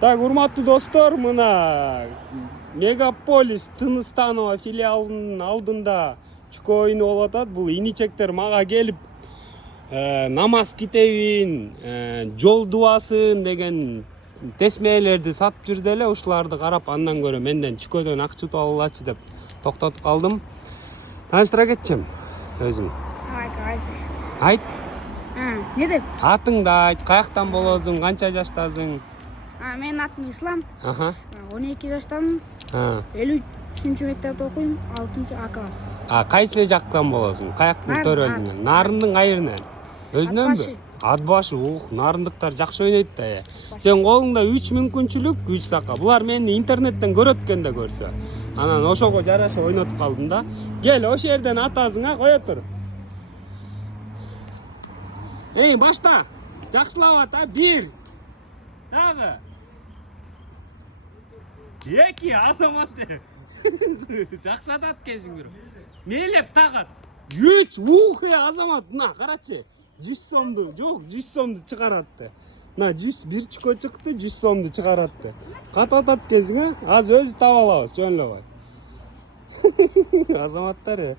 Так, урматтуу достор, мына Мегаполис Тыныстанова филиалынын алдында чүкө ойыны болуп атат. Бул иничектер мага келип намаз китебин, жол дубасын деген тесмелерди сатып жүрдү эле. Ушуларды карап андан көрө менден чүкөдөн акча утуп алгылачы деп токтотуп калдым. Таныштыра кетчим өзүм. Айт. Не деп? Атыңды айт, каяктан болосуң, канча жаштасың? Менин атым Ислам. 12 жаштамын. 53-чү мектепте окуйм, 6-чы А класс. Кайсы жактан болосуң? Каяктын төрөлүнөн? Нарындын кайрынан? Өзүнөнбү? Ат башы. Нарындыктар жакшы ойнойт да. Сен колуңда 3 мүмкүнчүлүк, 3 сака. Булар мени интернеттен көрөт экен да көрсө. Анан ошого жараша ойнотуп калдым да. Кел, ошол жерден атасың, кое тур. Эй, башта. Жакшылап ат, 1. Дагы. 2 азаматты. Жакшы атат экенсиң бирок. Мээлеп тагат. 3 азамат. Мына карачы. 100 сомду, жок, 100 сомду чыгаратты. Мына 101 чүкө чыкты, 100 сомду чыгаратты. Кат атат экенсиң, Аз өзү таба алабыз, жөн эле бай. Азаматтар